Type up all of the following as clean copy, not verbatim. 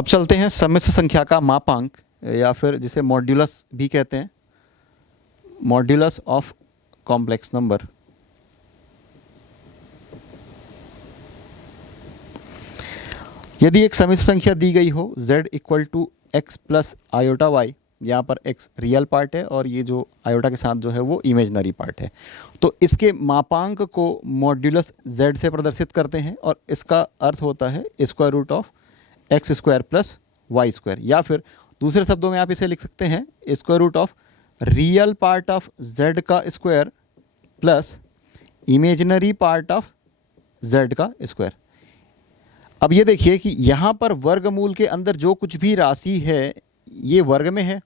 अब चलते हैं सम्मिश्र संख्या का मापांक या फिर जिसे मॉड्यूलस भी कहते हैं, मॉड्यूलस ऑफ कॉम्प्लेक्स नंबर। यदि एक सम्मिश्र संख्या दी गई हो z equal to x plus iota Y, यहाँ पर x रियल पार्ट है और ये जो आयोटा के साथ जो है वो इमेजनरी पार्ट है, तो इसके मापांक को मॉड्यूलस z से प्रदर्शित करते हैं और इसका अर्थ होता है square root of X square plus Y square, या फिर दूसरे शब्दों में आप इसे लिख सकते हैं square root of real part of z का square plus imaginary part of z का स्क्वायर। अब ये देखिए कि यहाँ पर वर्गमूल के अंदर जो कुछ भी राशि है ये वर्ग में है,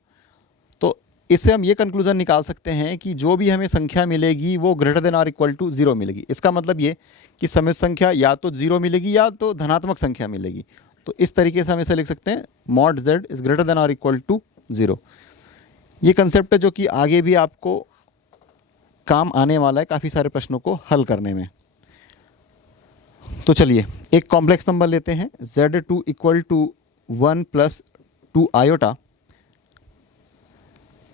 तो इससे हम ये कंक्लूजन निकाल सकते हैं कि जो भी हमें संख्या मिलेगी वो ग्रेटर देन और इक्वल टू 0 मिलेगी। इसका मतलब ये कि सम्मिश्र संख्या या तो 0 मिलेगी या तो धनात्मक संख्या मिलेगी। तो इस तरीके से हम इसे लिख सकते हैं mod z is greater than और इक्वल टू 0। ये कंसेप्ट है जो कि आगे भी आपको काम आने वाला है काफ़ी सारे प्रश्नों को हल करने में। तो चलिए एक कॉम्प्लेक्स नंबर लेते हैं z2 equal to 1 plus 2 iota.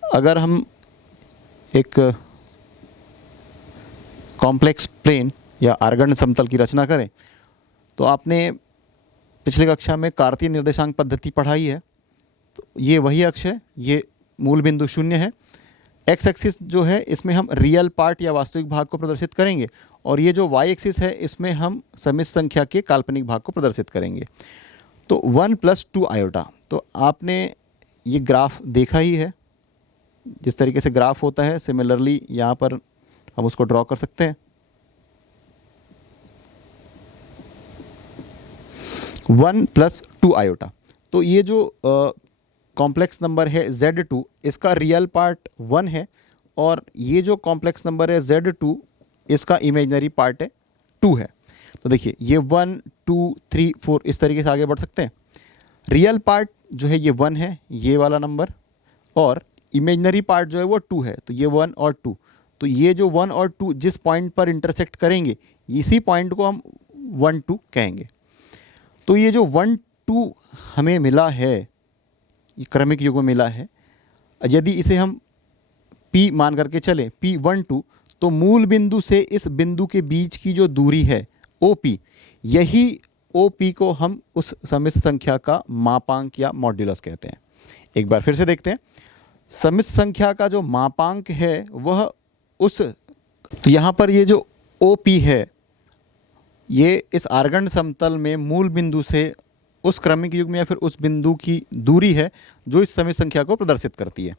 अगर हम एक कॉम्प्लेक्स प्लेन या आर्गन समतल की रचना करें तो आपने पिछले कक्षा में कार्तीय निर्देशांक पद्धति पढ़ाई है। तो ये वही अक्ष है, ये मूल बिंदु 0 है। एक्स एक्सिस जो है इसमें हम रियल पार्ट या वास्तविक भाग को प्रदर्शित करेंगे और ये जो वाई एक्सिस है इसमें हम सम्मिश्र संख्या के काल्पनिक भाग को प्रदर्शित करेंगे। तो 1 प्लस 2 आयोटा, तो आपने ये ग्राफ देखा ही है, जिस तरीके से ग्राफ होता है सिमिलरली यहाँ पर हम उसको ड्रॉ कर सकते हैं। 1 प्लस 2 आयोटा, तो ये जो कॉम्प्लेक्स नंबर है z2 इसका रियल पार्ट 1 है और ये जो कॉम्प्लेक्स नंबर है z2 इसका इमेजिनरी पार्ट है 2 है। तो देखिए ये 1 2 3 4 इस तरीके से आगे बढ़ सकते हैं। रियल पार्ट जो है ये 1 है, ये वाला नंबर, और इमेजिनरी पार्ट जो है वो 2 है, तो ये 1 और 2। तो ये जो 1 और 2 जिस पॉइंट पर इंटरसेक्ट करेंगे इसी पॉइंट को हम 1 2 कहेंगे। तो ये जो 1 2 हमें मिला है, ये क्रमिक युग्म मिला है, यदि इसे हम P मान करके चलें P1 2, तो मूल बिंदु से इस बिंदु के बीच की जो दूरी है OP, यही OP को हम उस सम्मिश्र संख्या का मापांक या मॉड्यूलस कहते हैं। एक बार फिर से देखते हैं, सम्मिश्र संख्या का जो मापांक है वह तो यहाँ पर ये जो OP है ये इस आर्गन समतल में मूल बिंदु से उस क्रमिक युग्म या फिर उस बिंदु की दूरी है जो इस सम्मिश्र संख्या को प्रदर्शित करती है।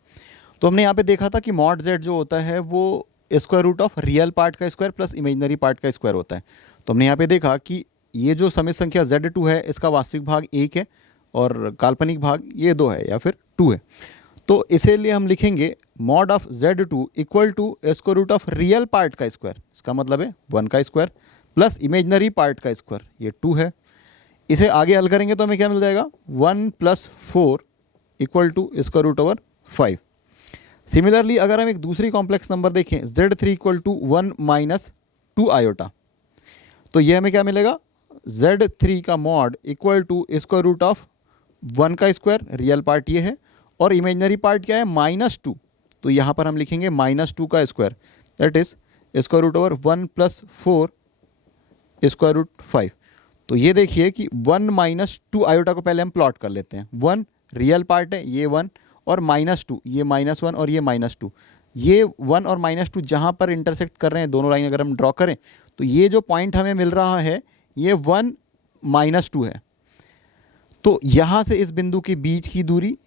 तो हमने यहाँ पे देखा था कि मॉड z जो होता है वो square root of real part का स्क्वायर प्लस इमेजिनरी पार्ट का स्क्वायर होता है। तो हमने यहाँ पे देखा कि ये जो सम्मिश्र संख्या z2 है इसका वास्तविक भाग 1 है और काल्पनिक भाग ये 2 है या फिर 2 है। तो इसीलिए हम लिखेंगे mod of z2 equal to square root of real part का स्क्वायर, इसका मतलब है 1 का स्क्वायर प्लस इमेजिनरी पार्ट का स्क्वायर, ये 2 है। इसे आगे हल करेंगे तो हमें क्या मिल जाएगा 1 plus 4 equal to square root over 5। Similarly अगर हम एक दूसरी कॉम्प्लेक्स नंबर देखें z3 equal to 1 minus 2 iota, तो ये हमें क्या मिलेगा z3 का mod equal to square root of 1 का स्क्वायर, रियल पार्ट ये है, और इमेजिनरी पार्ट क्या है -2, तो यहाँ पर हम लिखेंगे -2 का square, that is square root over 1 plus 4 square root 5। तो ये देखिए कि 1 माइनस 2 आयोटा को पहले हम प्लॉट कर लेते हैं। 1 रियल पार्ट है ये 1, और -2 ये -1 और ये -2, ये 1 और -2 जहाँ पर इंटरसेक्ट कर रहे हैं दोनों लाइन अगर हम ड्रॉ करें तो ये जो पॉइंट हमें मिल रहा है ये 1 -2 है। तो यहाँ से इस बिंदु के बीच की दूरी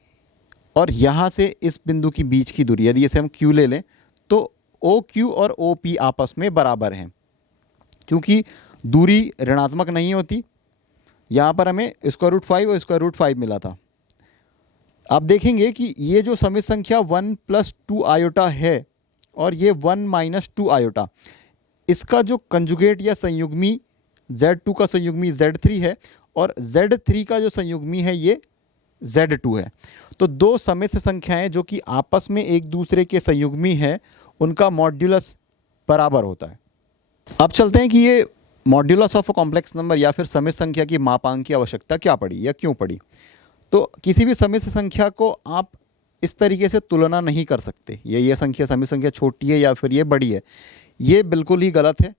और यहाँ से इस बिंदु की बीच की दूरी, यदि इसे हम Q ले लें तो OQ और OP आपस में बराबर हैं। क्योंकि दूरी ऋणात्मक नहीं होती, यहाँ पर हमें स्क्वायर रूट 5 और स्क्वायर रूट 5 मिला था। आप देखेंगे कि ये जो सम्मिश्र संख्या 1 प्लस 2 आयोटा है और ये 1 माइनस 2 आयोटा, इसका जो कंजुगेट या संयुग्मी z2 का संयुग्मी z3 है और z3 का जो संयुग्मी है ये z2 है। तो दो सम्मिश्र संख्याएं जो कि आपस में एक दूसरे के संयुग्मी हैं उनका मॉड्यूलस बराबर होता है। अब चलते हैं कि ये modulus of a complex number या फिर सम्मिश्र संख्या की मापांक की आवश्यकता क्या पड़ी या क्यों पड़ी। तो किसी भी सम्मिश्र संख्या को आप इस तरीके से तुलना नहीं कर सकते, ये संख्या सम्मिश्र संख्या छोटी है या फिर ये बड़ी है, ये बिल्कुल ही गलत है,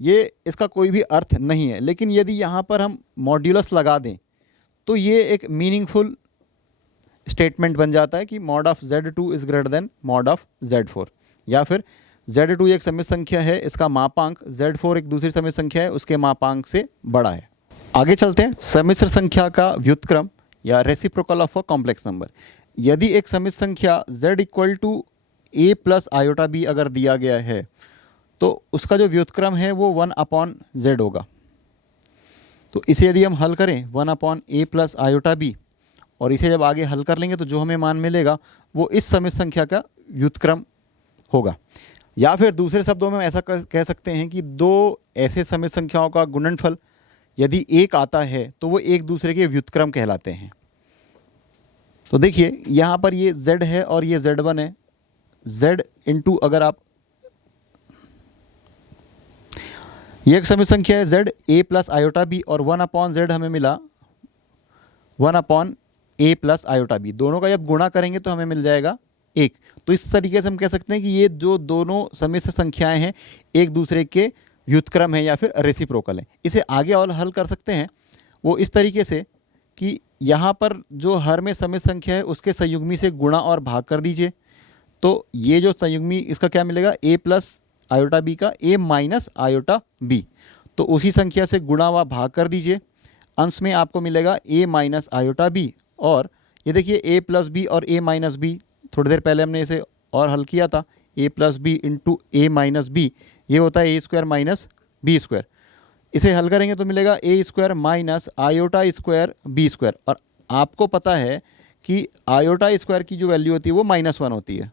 ये इसका कोई भी अर्थ नहीं है। लेकिन यदि यहाँ पर हम मॉड्यूलस लगा दें तो ये एक मीनिंगफुल स्टेटमेंट बन जाता है कि mod of Z2 is greater than mod of Z4, या फिर Z2 एक सम्मिश्र संख्या है, इसका मापांक Z4 एक दूसरी सम्मिश्र संख्या है, उसके मापांक से बड़ा है। आगे चलते हैं, सम्मिश्र संख्या का व्युत्क्रम या reciprocal of a complex number. यदि एक सम्मिश्र संख्या Z equal to A plus iota B अगर दिया गया है तो उसका जो व्युत्क्रम है वो 1/Z होगा। तो इसे यदि हम हल करें 1/A प्लस आयोटा B, और इसे जब आगे हल कर लेंगे तो जो हमें मान मिलेगा वो इस सम्मिश्र संख्या का व्युत्क्रम होगा। या फिर दूसरे शब्दों में ऐसा कह सकते हैं कि दो ऐसे सम्मिश्र संख्याओं का गुणनफल यदि एक आता है तो वो एक दूसरे के व्युत्क्रम कहलाते हैं। तो देखिए यहाँ पर ये Z है और ये Z1 है, Z इंटू अगर आप ये एक सम्मिश्र संख्या है Z A plus iota B, और 1/Z हमें मिला 1/A प्लस आयोटा B, दोनों का जब गुणा करेंगे तो हमें मिल जाएगा 1। तो इस तरीके से हम कह सकते हैं कि ये जो दोनों सम्मिश्र संख्याएं हैं एक दूसरे के व्युत्क्रम हैं या फिर रेसिप्रोकल हैं। इसे आगे और हल कर सकते हैं वो इस तरीके से कि यहाँ पर जो हर में सम्मिश्र संख्या है उसके संयुग्मी से गुणा और भाग कर दीजिए। तो ये जो संयुग्मी इसका क्या मिलेगा, A प्लस आयोटा B का A माइनस आयोटा B, तो उसी संख्या से गुणा व भाग कर दीजिए। अंश में आपको मिलेगा A माइनस आयोटा B, और ये देखिए A प्लस B और A माइनस B, थोड़ी देर पहले हमने इसे और हल किया था, A plus B into A minus B, ये होता है A square minus B square. इसे हल करेंगे तो मिलेगा A square minus iota square B square, और आपको पता है कि आयोटा स्क्वायर की जो वैल्यू होती है वो -1 होती है।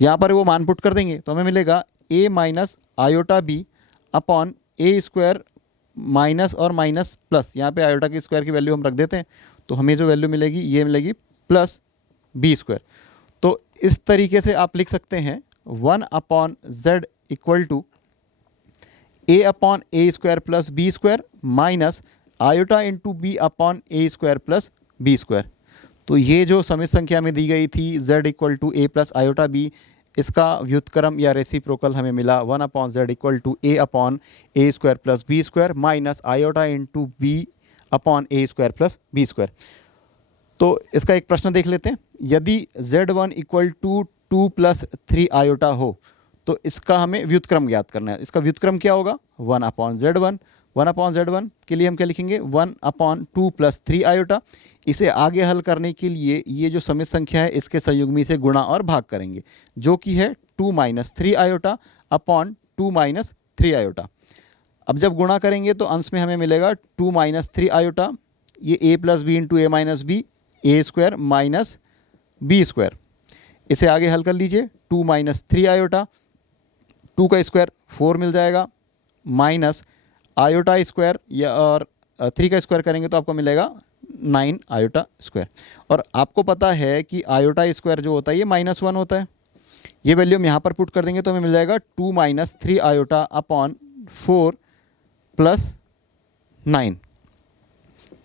यहाँ पर वो मान पुट कर देंगे तो हमें मिलेगा A minus iota B upon A square minus और माइनस प्लस, यहाँ पे आयोटा के स्क्वायर की वैल्यू हम रख देते हैं तो हमें जो वैल्यू मिलेगी ये मिलेगी प्लस B स्क्वायर। तो इस तरीके से आप लिख सकते हैं 1/Z equal to A upon A square plus B square minus iota into B upon A square plus B square. तो ये जो सम्मिश्र संख्या में दी गई थी Z equal to A plus iota B, इसका व्युत्क्रम या रेसिप्रोकल हमें मिला 1/Z equal to A upon A square plus B square minus iota into B upon A square plus B square. तो इसका एक प्रश्न देख लेते हैं, यदि Z1 equal to 2 plus 3 iota हो तो इसका हमें व्युत्क्रम ज्ञात करना है। इसका व्युत्क्रम क्या होगा, 1/Z1। 1/Z1 के लिए हम क्या लिखेंगे, 1/2 प्लस 3 आयोटा। इसे आगे हल करने के लिए ये जो सम्मिश्र संख्या है इसके संयुग्मी से गुणा और भाग करेंगे, जो कि है 2 minus 3 iota upon 2 minus 3 iota. अब जब गुणा करेंगे तो अंश में हमें मिलेगा 2 माइनस 3 आयोटा, ये A plus b into A minus b, A square minus B square. इसे आगे हल कर लीजिए, 2 माइनस 3 आयोटा, 2 का स्क्वायर 4 मिल जाएगा, माइनस आयोटा स्क्वायर या और 3 का स्क्वायर करेंगे तो आपको मिलेगा 9 आयोटा स्क्वायर। और आपको पता है कि आयोटा स्क्वायर जो होता है ये -1 होता है। ये वैल्यू हम यहाँ पर पुट कर देंगे तो हमें मिल जाएगा 2 minus 3 iota upon 4 plus 9,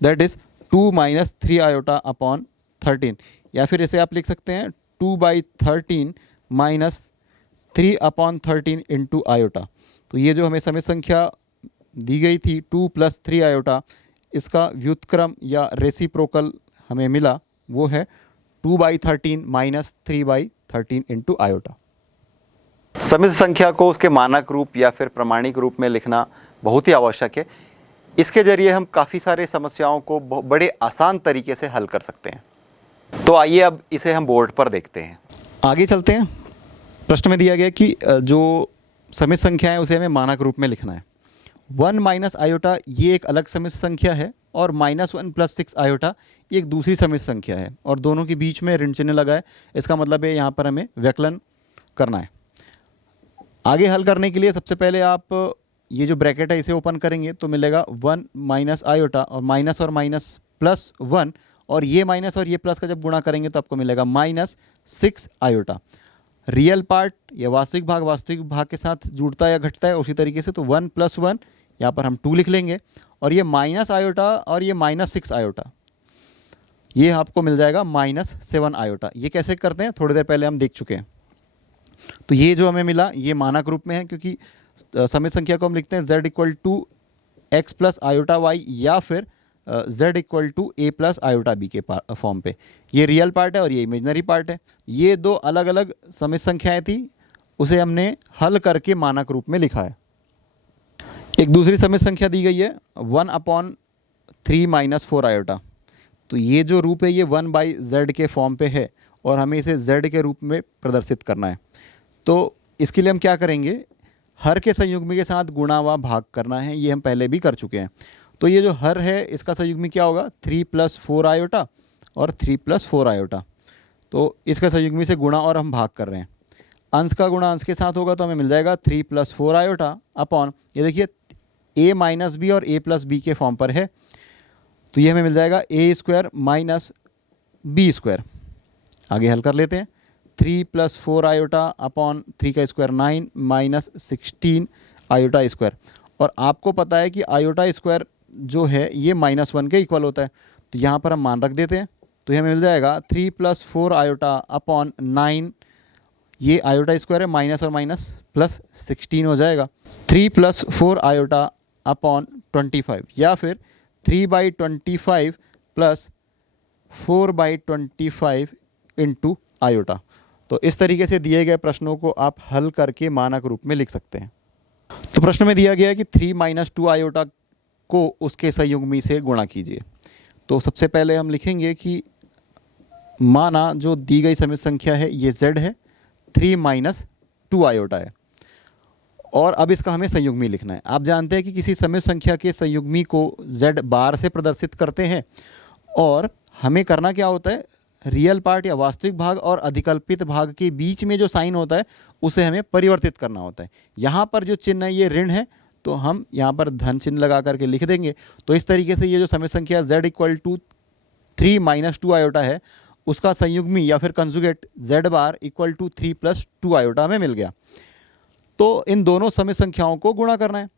that is 2 minus 3 iota upon 13। या फिर इसे आप लिख सकते हैं 2/13 माइनस 3 अपॉन 13 इंटू आयोटा। तो ये जो हमें सम्मिश्र संख्या दी गई थी 2 प्लस 3 आयोटा, इसका व्युत्क्रम या रेसिप्रोकल हमें मिला वो है 2/13 माइनस 3/13 इंटू आयोटा। सम्मिश्र संख्या को उसके मानक रूप या फिर प्रमाणिक रूप में लिखना बहुत ही आवश्यक है। इसके जरिए हम काफ़ी सारे समस्याओं को बड़े आसान तरीके से हल कर सकते हैं। तो आइए अब इसे हम बोर्ड पर देखते हैं। आगे चलते हैं। प्रश्न में दिया गया कि जो सम्मिश्र संख्या है उसे हमें मानक रूप में लिखना है। 1 माइनस आयोटा ये एक अलग सम्मिश्र संख्या है और -1 प्लस 6 आयोटा ये एक दूसरी सम्मिश्र संख्या है, और दोनों के बीच में ऋण चिन्ह लगा है। इसका मतलब है यहाँ पर हमें व्यकलन करना है। आगे हल करने के लिए सबसे पहले आप ये जो ब्रैकेट है इसे ओपन करेंगे तो मिलेगा 1 माइनस आयोटा और माइनस प्लस 1, और ये माइनस और ये प्लस का जब गुणा करेंगे तो आपको मिलेगा -6 आयोटा। रियल पार्ट या वास्तविक भाग के साथ जुड़ता या घटता है, उसी तरीके से तो 1 प्लस 1 यहाँ पर हम 2 लिख लेंगे, और ये माइनस आयोटा और ये -6 आयोटा ये आपको मिल जाएगा -7 आयोटा। ये कैसे करते हैं थोड़ी देर पहले हम देख चुके हैं। तो ये जो हमें मिला ये मानक रूप में है, क्योंकि समित संख्या को हम लिखते हैं z equal to x plus iota y या फिर z equal to a plus iota b के फॉर्म पे। ये रियल पार्ट है और ये इमेजनरी पार्ट है। ये दो अलग अलग समित संख्याएं थी, उसे हमने हल करके मानक रूप में लिखा है। एक दूसरी समित संख्या दी गई है 1/3 - 4 आयोटा। तो ये जो रूप है ये 1/z के फॉर्म पे है और हमें इसे z के रूप में प्रदर्शित करना है। तो इसके लिए हम क्या करेंगे, हर के संयुग्मी के साथ गुणा व भाग करना है। ये हम पहले भी कर चुके हैं। तो ये जो हर है इसका संयुग्मी क्या होगा, 3 + 4 आयोटा और 3 + 4 आयोटा। तो इसका संयुग्मी से गुणा और हम भाग कर रहे हैं। अंश का गुणा अंश के साथ होगा तो हमें मिल जाएगा 3 + 4 आयोटा अपॉन, ये देखिए a - b और a + b के फॉर्म पर है, तो ये हमें मिल जाएगा a² - b²। आगे हल कर लेते हैं। 3 + 4 आयोटा अपॉन 3 का स्क्वायर 9 - 16 आयोटा स्क्वायर। और आपको पता है कि आयोटा स्क्वायर जो है ये -1 के इक्वल होता है, तो यहाँ पर हम मान रख देते हैं। तो ये हमें मिल जाएगा 3 + 4 आयोटा अपॉन 9, ये आयोटा स्क्वायर है, माइनस और माइनस प्लस 16 हो जाएगा। 3 + 4 आयोटा अपॉन 25 या फिर 3/25 + 4/25 इंटू आयोटा। तो इस तरीके से दिए गए प्रश्नों को आप हल करके मानक रूप में लिख सकते हैं। तो प्रश्न में दिया गया है कि 3 - 2 आयोटा को उसके संयुग्मी से गुणा कीजिए। तो सबसे पहले हम लिखेंगे कि माना जो दी गई समित संख्या है ये z है, 3 - 2 आयोटा है, और अब इसका हमें संयुग्मी लिखना है। आप जानते हैं कि किसी समित संख्या के संयुग्मी को z बार से प्रदर्शित करते हैं, और हमें करना क्या होता है, रियल पार्ट या वास्तविक भाग और अधिकल्पित भाग के बीच में जो साइन होता है उसे हमें परिवर्तित करना होता है। यहाँ पर जो चिन्ह है ये ऋण है, तो हम यहाँ पर धन चिन्ह लगा करके लिख देंगे। तो इस तरीके से ये जो समित संख्या z इक्वल टू 3 - 2 आयोटा है उसका संयुग्मी या फिर conjugate z bar equal to 3 + 2 iota हमें मिल गया। तो इन दोनों समित संख्याओं को गुणा करना है।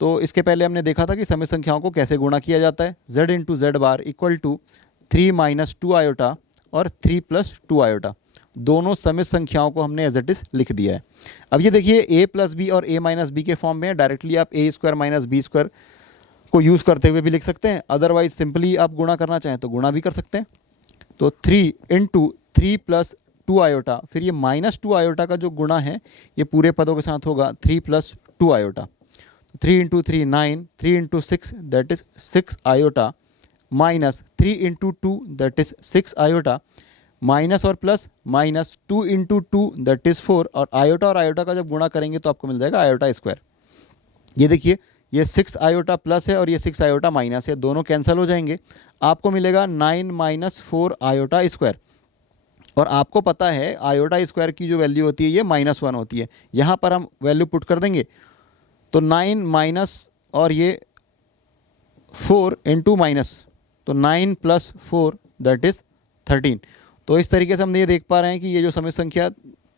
तो इसके पहले हमने देखा था कि समित संख्याओं को कैसे गुणा किया जाता है। z into z bar equal to 3 - 2 iota और 3 + 2 आयोटा, दोनों समित संख्याओं को हमने एज इट इज लिख दिया है। अब ये देखिए a + b और a - b के फॉर्म में है। डायरेक्टली आप a² - b² को यूज़ करते हुए भी लिख सकते हैं, अदरवाइज सिंपली आप गुणा करना चाहें तो गुणा भी कर सकते हैं। तो 3 × 3 + 2 आयोटा, फिर ये -2 आयोटा का जो गुणा है ये पूरे पदों के साथ होगा 3 + 2 iota. 3 × 3 9, 3 × 6 that is 6 iota, minus 3 × 2 that is 6 iota, minus और प्लस -2 × 2 दैट इज 4, और आयोटा का जब गुणा करेंगे तो आपको मिल जाएगा आयोटा स्क्वायर। ये देखिए ये 6 आयोटा प्लस है और ये 6 आयोटा माइनस है, दोनों कैंसिल हो जाएंगे। आपको मिलेगा 9 - 4 आयोटा स्क्वायर। और आपको पता है आयोटा स्क्वायर की जो वैल्यू होती है ये -1 होती है। यहाँ पर हम वैल्यू पुट कर देंगे तो 9 माइनस और ये 4 × माइनस, तो 9 + 4 दैट इज़ 13। तो इस तरीके से हम ये देख पा रहे हैं कि ये जो समित संख्या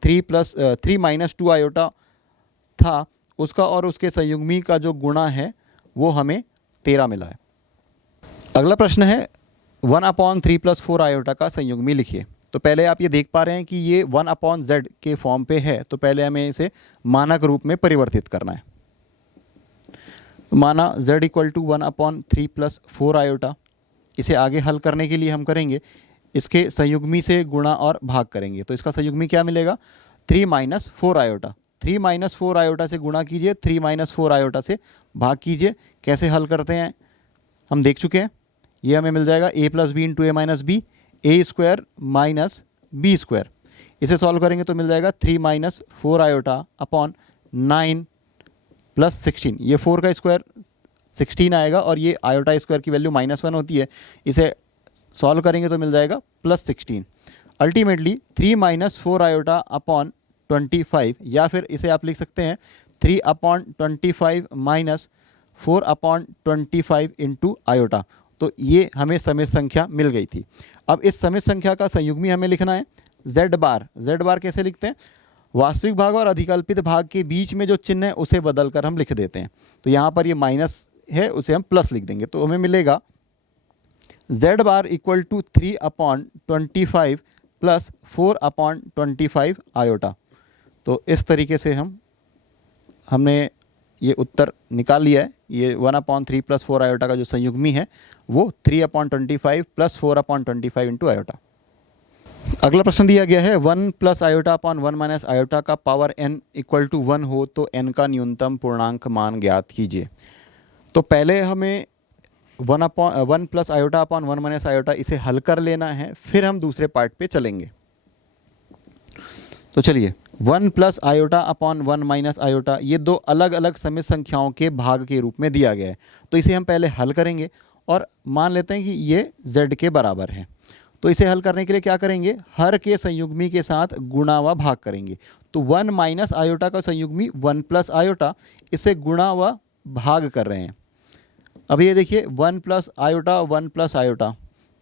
3 - 2 आयोटा था उसका और उसके संयुग्मी का जो गुणा है वो हमें 13 मिला है। अगला प्रश्न है 1/3 + 4 आयोटा का संयुग्मी लिखिए। तो पहले आप ये देख पा रहे हैं कि ये 1/z के फॉर्म पे है, तो पहले हमें इसे मानक रूप में परिवर्तित करना है। माना z इक्वल टू 1/3 + 4 आयोटा। इसे आगे हल करने के लिए हम करेंगे इसके संयुग्मी से गुणा और भाग करेंगे। तो इसका संयुग्मी क्या मिलेगा, 3 - 4 आयोटा। 3 - 4 आयोटा से गुणा कीजिए, 3 - 4 आयोटा से भाग कीजिए। कैसे हल करते हैं हम देख चुके हैं। ये हमें मिल जाएगा a + b × a - b, a² - b²। इसे सॉल्व करेंगे तो मिल जाएगा 3 - 4 आयोटा अपॉन 9 + 16। ये 4 का स्क्वायर 16 आएगा और ये आयोटा स्क्वायर की वैल्यू -1 होती है। इसे सॉल्व करेंगे तो मिल जाएगा +16। अल्टीमेटली 3 - 4 आयोटा अपॉन 25, या फिर इसे आप लिख सकते हैं 3/25 - 4/25 इंटू आयोटा। तो ये हमें समित संख्या मिल गई थी। अब इस समित संख्या का संयुग्मी हमें लिखना है z बार। z बार कैसे लिखते हैं, वास्तविक भाग और अधिकल्पित भाग के बीच में जो चिन्ह है उसे बदलकर हम लिख देते हैं। तो यहाँ पर ये माइनस है उसे हम प्लस लिख देंगे, तो हमें मिलेगा z bar equal to 3/25 plus 4/25 iota. तो इस तरीके से हमने ये उत्तर निकाल लिया है। ये 1/3 प्लस 4 आयोटा का जो संयुग्मी है वो 3/25 प्लस 4/25 इंटू आयोटा। अगला प्रश्न दिया गया है 1 plus iota upon 1 minus iota का पावर n इक्वल टू 1 हो तो n का न्यूनतम पूर्णांक मान ज्ञात कीजिए। तो पहले हमें 1 plus iota upon 1 minus iota इसे हल कर लेना है, फिर हम दूसरे पार्ट पे चलेंगे। तो चलिए 1 plus iota upon 1 minus iota ये दो अलग अलग समित संख्याओं के भाग के रूप में दिया गया है। तो इसे हम पहले हल करेंगे और मान लेते हैं कि ये z के बराबर है। तो इसे हल करने के लिए क्या करेंगे, हर के संयुग्मी के साथ गुणा व भाग करेंगे। तो 1 माइनस आयोटा का संयुग्मी 1 प्लस आयोटा, इसे गुणा व भाग कर रहे हैं। अब ये देखिए 1 प्लस आयोटा 1 प्लस आयोटा,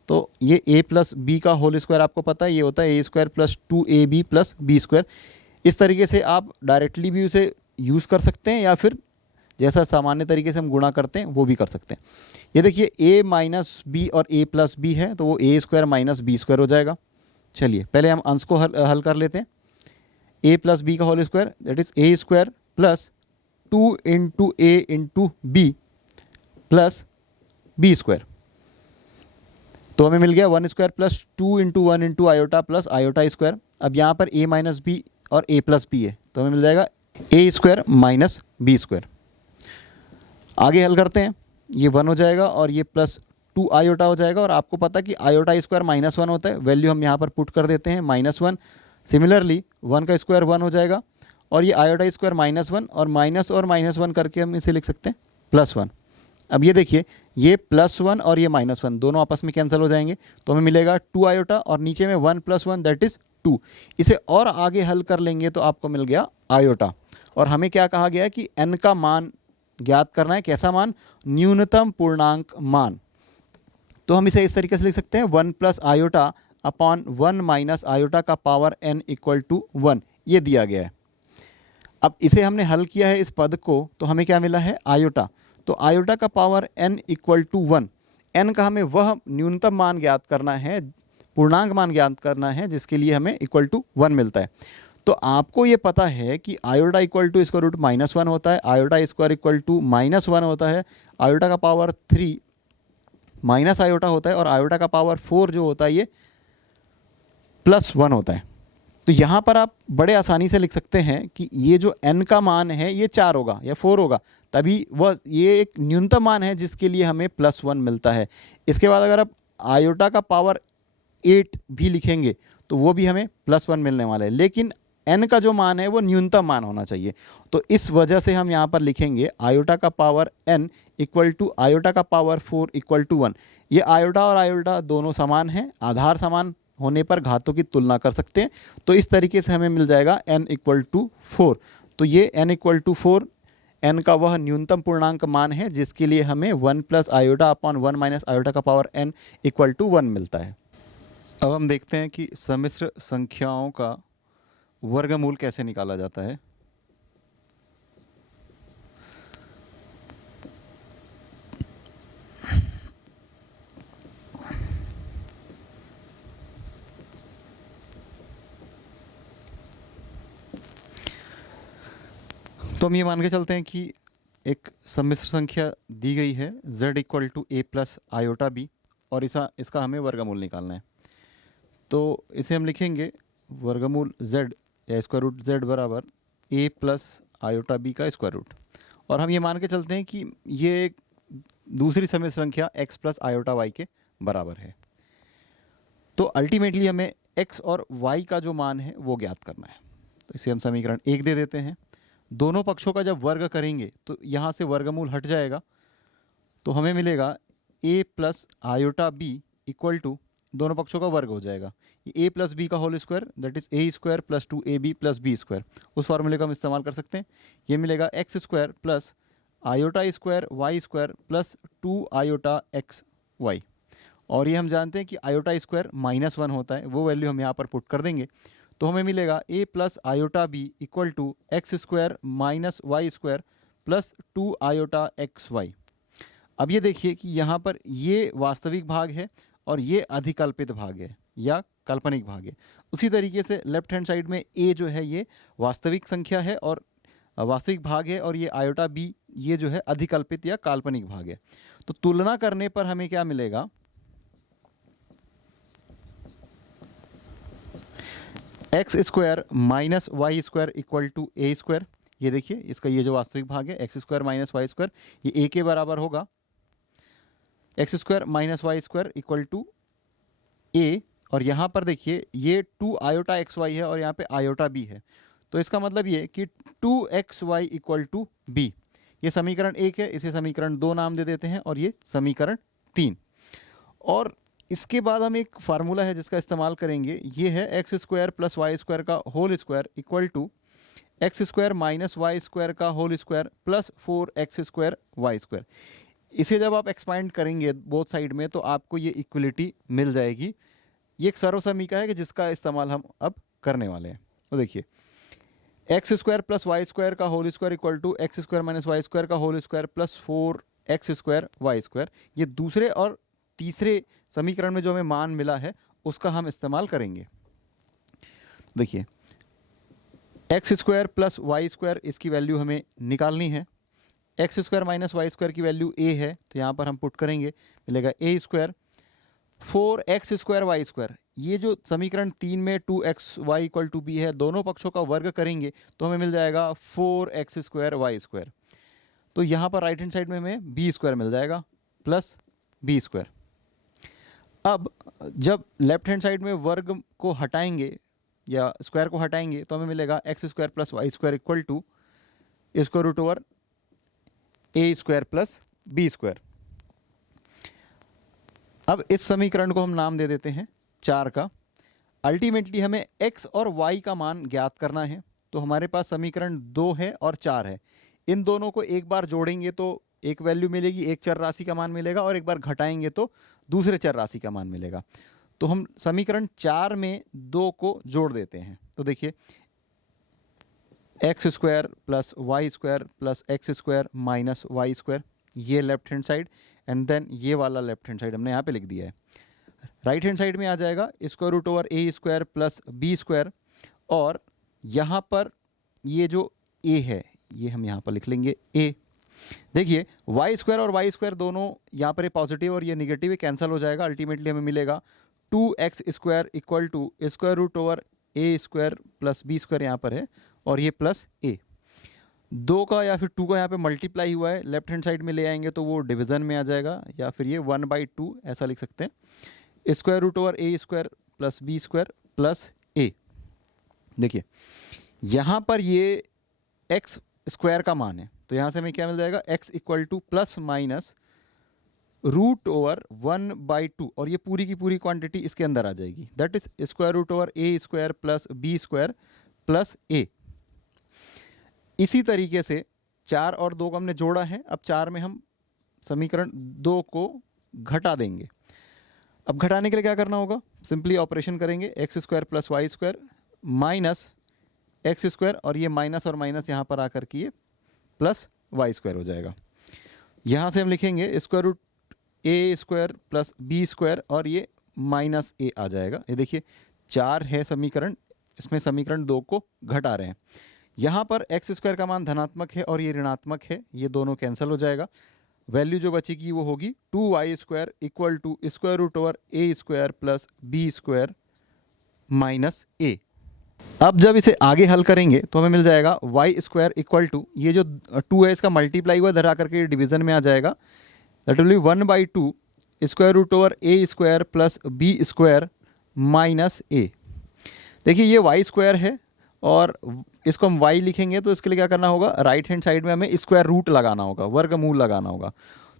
तो ये a प्लस बी का होल स्क्वायर आपको पता है, ये होता है a square plus 2ab plus b square. इस तरीके से आप डायरेक्टली भी उसे यूज़ कर सकते हैं या फिर जैसा सामान्य तरीके से हम गुणा करते हैं वो भी कर सकते हैं। ये देखिए a माइनस बी और a प्लस बी है तो वो a square minus b square हो जाएगा। चलिए पहले हम अंश को हल कर लेते हैं। a प्लस बी का whole square that is a square plus 2 into a into b plus b square. तो हमें मिल गया 1 square plus 2 into 1 into iota plus iota square. अब यहाँ पर a माइनस बी और a प्लस बी है तो हमें मिल जाएगा a square minus b square. आगे हल करते हैं, ये 1 हो जाएगा और ये प्लस 2 आयोटा हो जाएगा। और आपको पता है कि आयोटा स्क्वायर -1 होता है, वैल्यू हम यहाँ पर पुट कर देते हैं -1। सिमिलरली 1 का स्क्वायर 1 हो जाएगा और ये आयोटा स्क्वायर -1 और -1 करके हम इसे लिख सकते हैं +1। अब ये देखिए ये +1 और ये -1 दोनों आपस में कैंसिल हो जाएंगे तो हमें मिलेगा 2 आयोटा और नीचे में 1 + 1 दैट इज़ 2। इसे और आगे हल कर लेंगे तो आपको मिल गया आयोटा। और हमें क्या कहा गया है कि n का मान ज्ञात करना है। कैसा मान? न्यूनतम पूर्णांक मान। तो हम इसे इस तरीके से लिख सकते हैं 1 plus iota upon 1 minus iota का पावर n इक्वल टू 1, ये दिया गया है। अब इसे हमने हल किया है इस पद को, तो हमें क्या मिला है? आयोटा। तो आयोटा का power n equal to 1, n का हमें वह न्यूनतम मान ज्ञात करना है, पूर्णांक मान ज्ञात करना है जिसके लिए हमें इक्वल टू 1 मिलता है। तो आपको ये पता है कि iota equal to square root -1 होता है, आयोटा स्क्वायर इक्वल टू -1 होता है, आयोटा का पावर 3 माइनस आयोटा होता है और आयोटा का पावर 4 जो होता है ये +1 होता है। तो यहाँ पर आप बड़े आसानी से लिख सकते हैं कि ये जो n का मान है ये 4 होगा या 4 होगा, तभी वह ये एक न्यूनतम मान है जिसके लिए हमें +1 मिलता है। इसके बाद अगर आप आयोटा का पावर 8 भी लिखेंगे तो वो भी हमें +1 मिलने वाला है, लेकिन n का जो मान है वो न्यूनतम मान होना चाहिए। तो इस वजह से हम यहाँ पर लिखेंगे आयोटा का power n equal to iota का पावर 4 इक्वल टू 1। ये आयोटा और आयोटा दोनों समान हैं, आधार समान होने पर घातों की तुलना कर सकते हैं। तो इस तरीके से हमें मिल जाएगा n इक्वल टू 4। तो ये n इक्वल टू 4 n का वह न्यूनतम पूर्णांक मान है जिसके लिए हमें 1 plus iota upon 1 minus iota का पावर n इक्वल टू 1 मिलता है। अब हम देखते हैं कि सम्मिश्र संख्याओं का वर्गमूल कैसे निकाला जाता है। तो हम ये मान के चलते हैं कि एक सम्मिश्र संख्या दी गई है z equal to a plus iota b और इसका हमें वर्गमूल निकालना है। तो इसे हम लिखेंगे वर्गमूल z या स्क्वायर रूट z बराबर a प्लस आयोटा b का स्क्वायर रूट। और हम ये मान के चलते हैं कि ये एक दूसरी सम्मिश्र संख्या x प्लस आयोटा y के बराबर है। तो अल्टीमेटली हमें x और y का जो मान है वो ज्ञात करना है। तो इसे हम समीकरण 1 दे देते हैं। दोनों पक्षों का जब वर्ग करेंगे तो यहाँ से वर्गमूल हट जाएगा, तो हमें मिलेगा a plus iota b equal to, दोनों पक्षों का वर्ग हो जाएगा, ये a प्लस बी का whole square that is a square plus 2ab plus b square. उस फार्मूले का हम इस्तेमाल कर सकते हैं। ये मिलेगा x square plus iota square y square plus 2 iota x y। और ये हम जानते हैं कि आयोटा स्क्वायर -1 होता है, वो वैल्यू हम यहाँ पर पुट कर देंगे तो हमें मिलेगा a plus iota b equal to x square minus Y square plus 2 iota x y. अब ये देखिए कि यहाँ पर ये वास्तविक भाग है और ये अधिकल्पित भाग है या काल्पनिक भाग है। उसी तरीके से लेफ्ट हैंड साइड में ए जो है ये वास्तविक संख्या है और वास्तविक भाग है, और ये आयोटा बी ये जो है अधिकल्पित या काल्पनिक भाग है। तो तुलना करने पर हमें क्या मिलेगा, x square minus Y square equal to A square. ये देखिए इसका ये जो वास्तविक भाग है x square minus Y square ये ए के बराबर होगा। X square minus Y square equal to A, और यहाँ पर देखिए ये 2 आयोटा एक्स वाई है और यहाँ पे आयोटा बी है। तो इसका मतलब ये कि 2xy इक्वल टू बी, ये समीकरण 1 है, इसे समीकरण 2 नाम दे देते हैं और ये समीकरण 3। और इसके बाद हम एक फार्मूला है जिसका इस्तेमाल करेंगे, ये है x square plus Y square का whole square equal to x square minus Y square का whole square plus 4x square y square. इसे जब आप एक्सपांड करेंगे बोथ साइड में तो आपको ये इक्वलिटी मिल जाएगी। ये एक सर्व समीकरण है कि जिसका इस्तेमाल हम अब करने वाले हैं। तो देखिए x square plus Y square का whole square equal to x square minus Y square का whole square plus 4x square y square. ये दूसरे और तीसरे समीकरण में जो हमें मान मिला है उसका हम इस्तेमाल करेंगे। देखिए x square plus Y square इसकी वैल्यू हमें निकालनी है। X square minus Y square की वैल्यू ए है तो यहाँ पर हम पुट करेंगे, मिलेगा a square 4x square y square. ये जो समीकरण 3 में 2xy इक्वल टू बी है, दोनों पक्षों का वर्ग करेंगे तो हमें मिल जाएगा 4x स्क्वायर वाई स्क्वायर। तो यहाँ पर राइट हैंड साइड में हमें बी स्क्वायर मिल जाएगा प्लस बी स्क्वायर। अब जब लेफ्ट हैंड साइड में वर्ग को हटाएंगे या स्क्वायर को हटाएंगे तो हमें मिलेगा x square plus Y square equal to square root over a square plus b square. अब इस समीकरण को हम नाम दे देते हैं 4 का। अल्टीमेटली हमें x और y का मान ज्ञात करना है, तो हमारे पास समीकरण 2 है और 4 है। इन दोनों को एक बार जोड़ेंगे तो एक वैल्यू मिलेगी, एक चर राशि का मान मिलेगा, और एक बार घटाएंगे तो दूसरे चर राशि का मान मिलेगा। तो हम समीकरण 4 में 2 को जोड़ देते हैं। तो देखिए x square plus Y square plus x square minus Y square, ये left hand side, and then ये वाला लेफ्ट हैंड साइड हमने यहाँ पे लिख दिया है। राइट हैंड साइड में आ जाएगा square root over a square plus b square, और यहाँ पर ये जो ए है ये हम यहाँ पर लिख लेंगे ए। देखिए वाई स्क्वायर और वाई स्क्वायर दोनों यहाँ पर पॉजिटिव और ये निगेटिव कैंसिल हो जाएगा। अल्टीमेटली हमें मिलेगा 2x square equal to square root over a square plus b square यहाँ पर है, और ये प्लस ए। 2 का या फिर 2 का यहाँ पे मल्टीप्लाई हुआ है, लेफ्ट हैंड साइड में ले आएंगे तो वो डिवीज़न में आ जाएगा, या फिर ये 1/2 ऐसा लिख सकते हैं। Square root over a square plus b square plus a. देखिए यहाँ पर ये एक्स स्क्वायर का मान है, तो यहाँ से हमें क्या मिल जाएगा, x equal to plus minus root over 1/2, और ये पूरी की पूरी क्वांटिटी इसके अंदर आ जाएगी, that is square root over a square plus b square plus a. इसी तरीके से 4 और 2 को हमने जोड़ा है, अब 4 में हम समीकरण 2 को घटा देंगे। अब घटाने के लिए क्या करना होगा, सिंपली ऑपरेशन करेंगे, x square plus Y square minus x square, और ये माइनस और माइनस यहाँ पर आकर के ये प्लस वाई स्क्वायर हो जाएगा। यहाँ से हम लिखेंगे स्क्वायर रूट ए स्क्वायर प्लस बी स्क्वायर, और ये माइनस ए आ जाएगा। ये देखिए 4 है समीकरण, इसमें समीकरण 2 को घटा रहे हैं। यहाँ पर एक्स स्क्वायर का मान धनात्मक है और ये ऋणात्मक है, ये दोनों कैंसिल हो जाएगा। वैल्यू जो बचेगी वो होगी 2y square equal to square root over a square plus b square minus a. अब जब इसे आगे हल करेंगे तो हमें मिल जाएगा y स्क्वायर इक्वल टू, ये जो 2 है इसका मल्टीप्लाई हुआ धरा करके डिवीजन में आ जाएगा, that will be 1/2 square root over a square plus b square minus a. देखिए ये y स्क्वायर है और इसको हम y लिखेंगे तो इसके लिए क्या करना होगा, राइट हैंड साइड में हमें स्क्वायर रूट लगाना होगा, वर्गमूल लगाना होगा।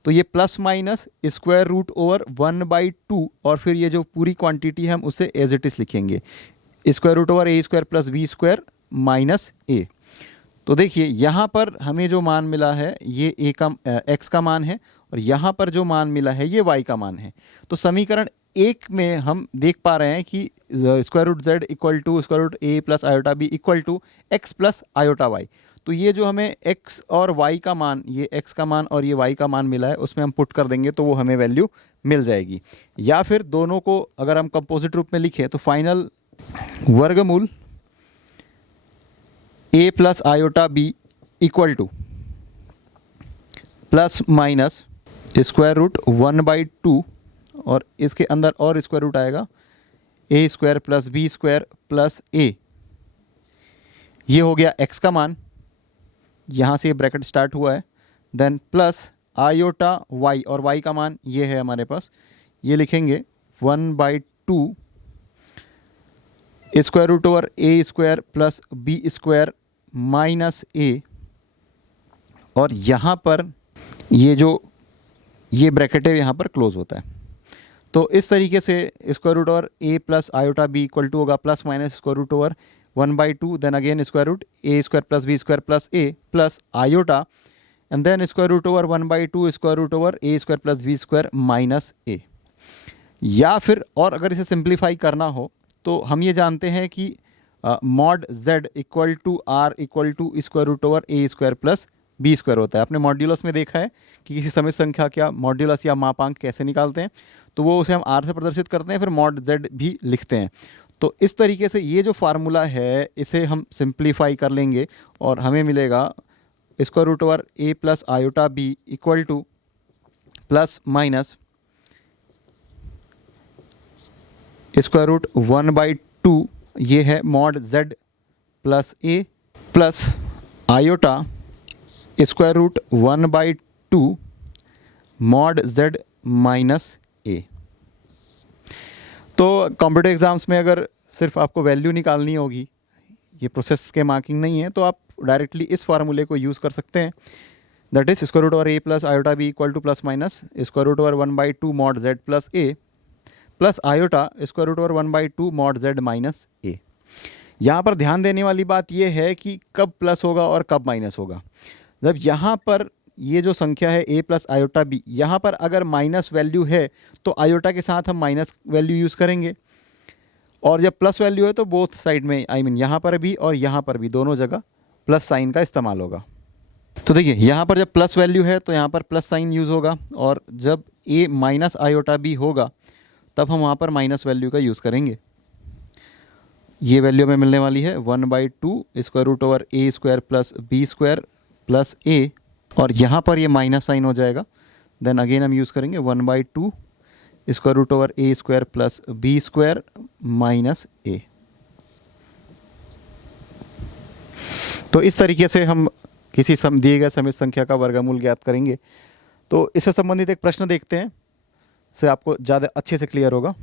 तो ये plus minus square root over 1/2, और फिर ये जो पूरी क्वांटिटी है हम उसे एज इट इज लिखेंगे, square root over a square plus b square minus a. तो देखिए यहाँ पर हमें जो मान मिला है ये ए का एक्स का मान है, और यहाँ पर जो मान मिला है ये वाई का मान है। तो समीकरण 1 में हम देख पा रहे हैं कि square root z equal to square root a plus iota b equal to x plus iota y. तो ये जो हमें x और y का मान, ये x का मान और ये y का मान मिला है, उसमें हम पुट कर देंगे तो वो हमें वैल्यू मिल जाएगी। या फिर दोनों को अगर हम कंपोजिट रूप में लिखें तो फाइनल वर्गमूल a plus iota b equal to plus minus square root 1/2 और इसके अंदर और स्क्वायर रूट आएगा a square plus b square plus a। ये हो गया x का मान, यहाँ से ब्रैकेट स्टार्ट हुआ है, देन प्लस आयोटा y, और y का मान ये है हमारे पास, ये लिखेंगे 1/2 square root over a square plus b square minus a। और यहाँ पर ये ब्रैकेट है यहाँ पर क्लोज होता है। तो इस तरीके से square root over a plus iota b equal to होगा plus minus square root over 1/2, then again square root a square plus b square plus a plus iota, and then square root over 1/2 square root over a square plus b square minus a। या फिर और अगर इसे simplify करना हो तो हम ये जानते हैं कि mod z equal to r equal to square root over a square plus b square होता है। आपने मॉड्यूलस में देखा है कि किसी समय संख्या का मॉड्यूलस या मापांक कैसे निकालते हैं, तो वो उसे हम r से प्रदर्शित करते हैं, फिर मॉड z भी लिखते हैं। तो इस तरीके से ये जो फार्मूला है इसे हम सिंप्लीफाई कर लेंगे और हमें मिलेगा square root over a plus iota b equal to plus minus square root 1/2, ये है mod z plus a plus iota square root 1/2 mod z minus a। तो कंप्यूटर एग्ज़ाम्स में अगर सिर्फ आपको वैल्यू निकालनी होगी, ये प्रोसेस के मार्किंग नहीं है, तो आप डायरेक्टली इस फार्मूले को यूज़ कर सकते हैं, that is square root over a plus iota b equal to plus minus square root over 1/2 mod z plus a plus iota square root over 1/2 mod z minus a। यहाँ पर ध्यान देने वाली बात यह है कि कब प्लस होगा और कब माइनस होगा। जब यहाँ पर ये जो संख्या है a प्लस आयोटा b, यहाँ पर अगर माइनस वैल्यू है तो आयोटा के साथ हम माइनस वैल्यू यूज़ करेंगे, और जब प्लस वैल्यू है तो बोथ साइड में यहाँ पर भी और यहाँ पर भी दोनों जगह प्लस साइन का इस्तेमाल होगा। तो देखिए यहाँ पर जब प्लस वैल्यू है तो यहाँ पर प्लस साइन यूज़ होगा, और जब a माइनस आयोटा b होगा तब हम वहाँ पर माइनस वैल्यू का यूज़ करेंगे। ये वैल्यू हमें मिलने वाली है 1/2 square root over a square plus b square plus a, और यहाँ पर ये माइनस साइन हो जाएगा, देन अगेन हम यूज़ करेंगे 1/2 square root over a square plus b square minus a। तो इस तरीके से हम किसी दिए गए समित संख्या का वर्गमूल ज्ञात करेंगे। तो इससे संबंधित एक प्रश्न देखते हैं, से आपको ज़्यादा अच्छे से क्लियर होगा।